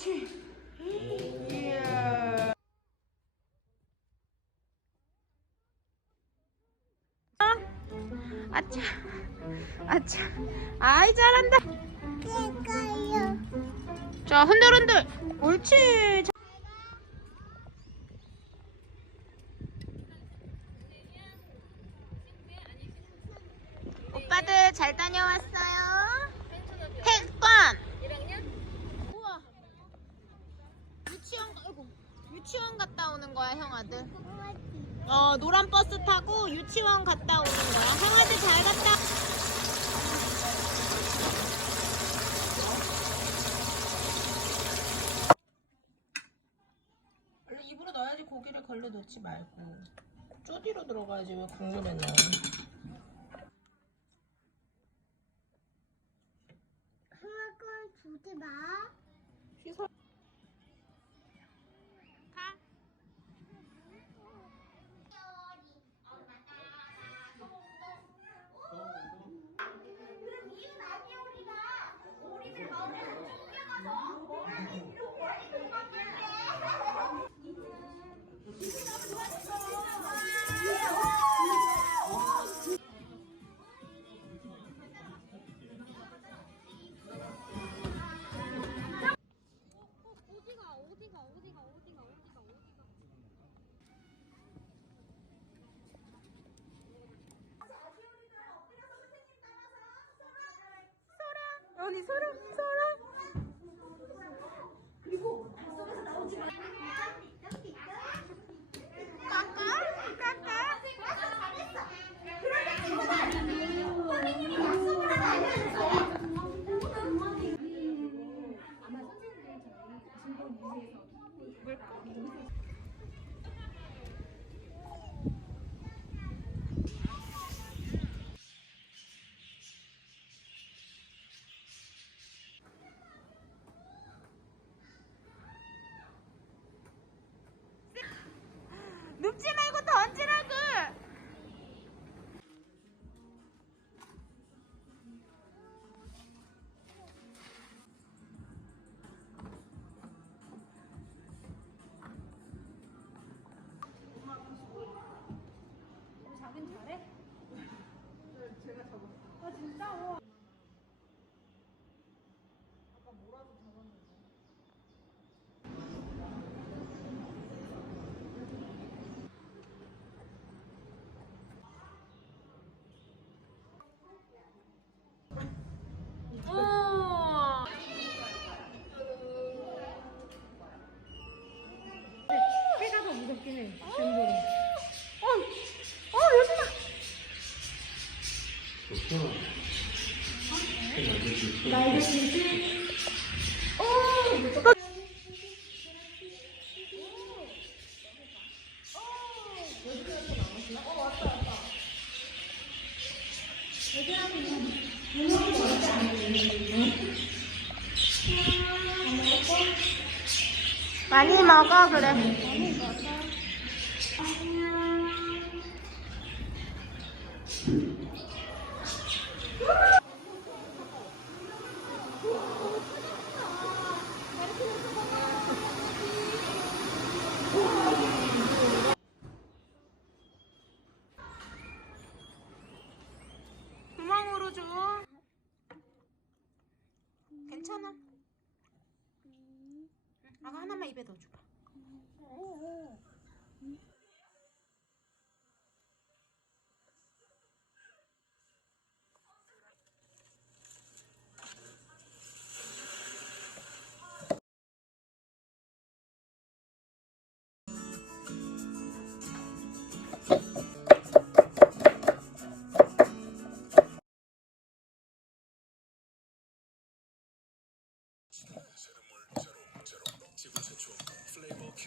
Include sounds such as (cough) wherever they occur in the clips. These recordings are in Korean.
옳지. 이야. 아차. 아차. 아이 잘한다. 자, 흔들흔들. 옳지. 자. 오빠들 잘 다녀왔어요? 태권. 1학년? 우와. 유치원, 아이고. 유치원 갔다 오는 거야, 형 아들. 어, 노란 버스 타고 유치원 갔다 오는 거야. 형 아들 잘 갔다. 원래 입으로 넣어야지 고기를 걸러 넣지 말고 쪼디로 들어가야지 왜 국물에 넣어 흙을 주지 마. 씻어 언니 소라 소라. 눕지 많이 먹어 그래. 구멍으로 줘. 괜찮아. 아가 하나만 입에 넣어줘봐.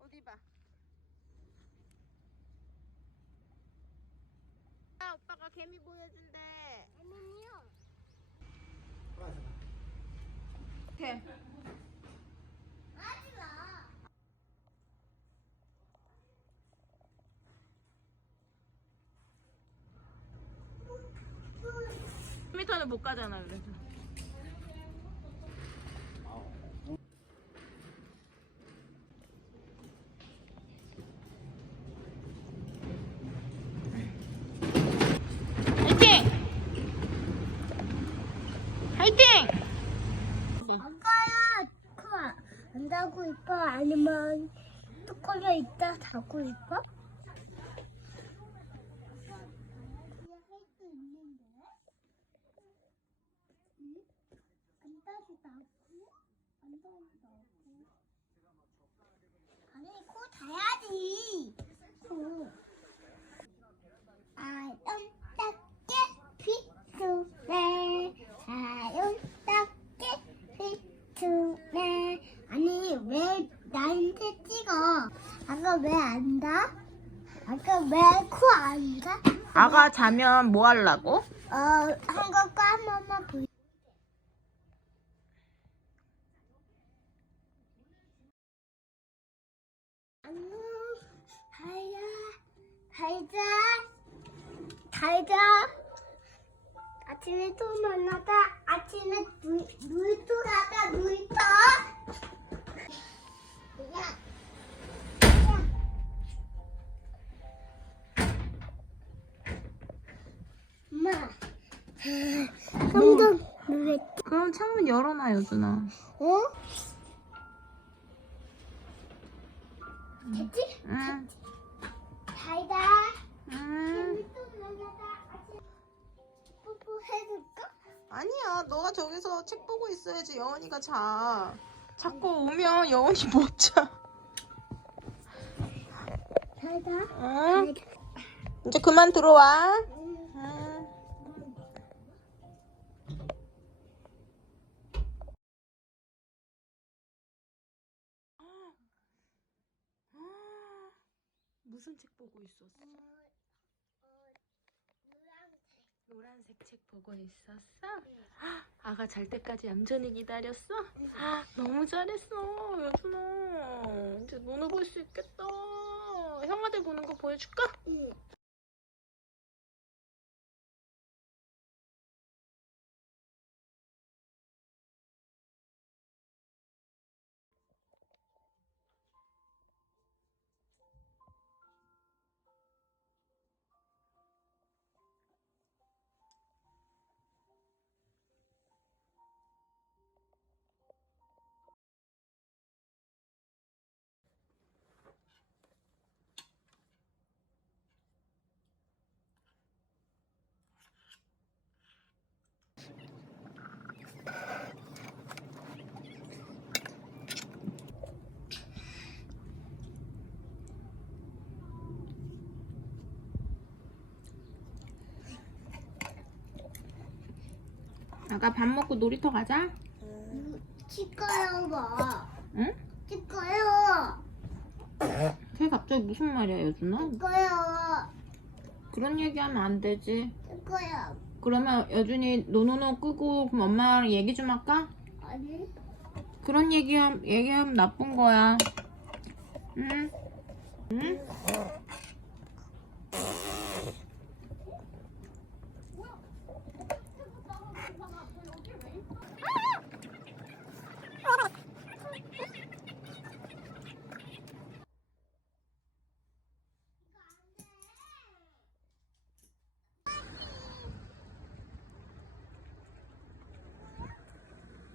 어디 봐. 아, 오빠가 개미 보여준대. 아니요. 개. 하지 마. 유치원을 못 가잖아 그래서. 화이팅! 화이팅! 아까야 코안 자고 있어? 아니면 초콜릿 있다 자고 있어? 할수 있는데? 응? 안 자고 나고? 안 자고 나고? 아니 코 자야지 코 아름답게 비추네 아름답게 비추네 아니 왜 나한테 찍어 아까 왜 안 자? 아까 왜 코 안 자? 아가 자면 뭐 하려고? 어, 한거 까먹어 보이. 안녕, 달자, 달자. 아침에 또 만나다. 아침에 눈, 놀토 가다, 놀토. 야, 야. 한번 왜 그럼 창문 열어놔 여준아. 어? 됐지? 응. 달다. 응. 뽀뽀해줄까? 아니야, 너가 저기서 책 보고 있어야지 여원이가 자. 자꾸 오면 여원이 못 자. 달다. 응. 이제 그만 들어와. 무슨 책 보고 있었어? 노란색 책 보고 있었어? 아가 잘 때까지 얌전히 기다렸어? (gasps) 너무 잘했어, 여준아. 이제 눈을 볼수 있겠다. 형아들 보는 거 보여줄까? 응. 아가 밥 먹고 놀이터 가자. 치과요 봐. 응? 치과요. 그게 갑자기 무슨 말이야, 여준아? 치과요. 그런 얘기하면 안 되지. 치과요. 그러면 여준이 노노노 끄고 그럼 엄마랑 얘기 좀 할까? 아니. 그런 얘기하면, 얘기하면 나쁜 거야. 응? 응?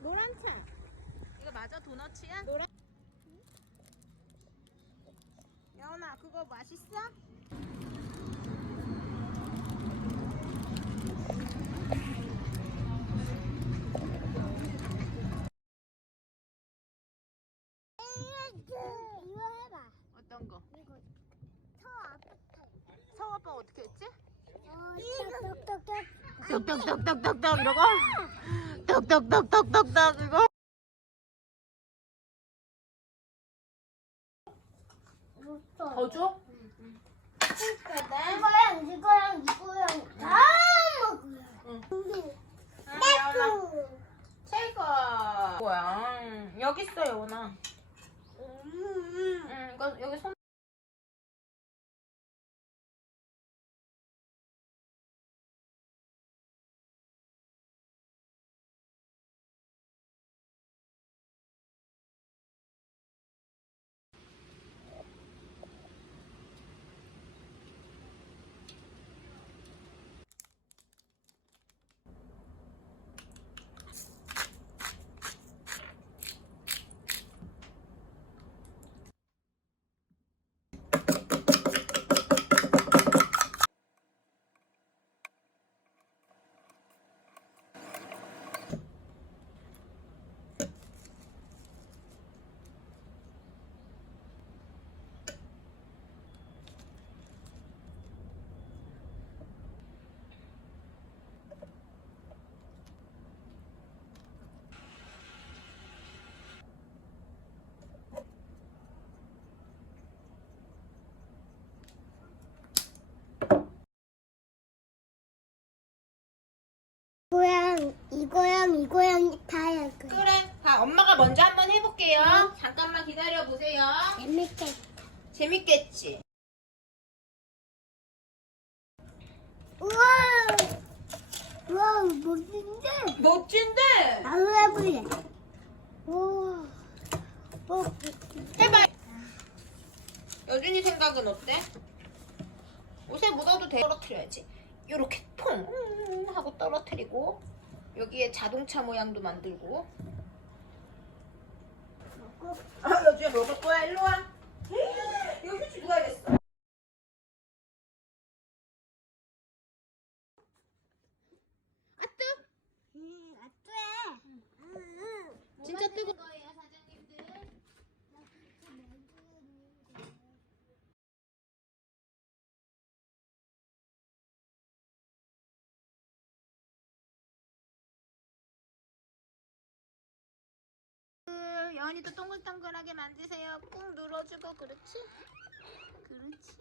노란 차. 이거 맞아 도너츠야? 노란. 여원아 그거 맛있어? 이거 해봐. 어떤 거? 이거 저 아파트. 서우 아빠 어떻게 했지? 어, 똑똑똑똑. 떡떡떡떡떡떡 이러고 떡떡떡떡떡떡 이거 더 줘? 이거랑 이거랑 이거랑 다 먹어요. 여원아 최고. 뭐야? 여기 있어 여원아. 음. 응 이거 여기 손 이거랑 이거랑 이거랑 다할 거야. 그래. 자, 엄마가 먼저 한번 해볼게요. 잠깐만 기다려 보세요. 재밌게. 재밌겠지? 우와. 우와 멋진데. 멋진데? 나도 해볼래. 우와. 어, 해봐. 여준이 생각은 어때? 옷에 묻어도 돼. 떨어뜨려야지. 요렇게 퐁 음, 하고 떨어뜨리고 여기에 자동차 모양도 만들고. 아, 여준이 먹을 거야. 일로 와. 휴지 누가 이랬어? 가은이도 동글동글하게 만드세요. 꾹 눌러주고 그렇지? 그렇지?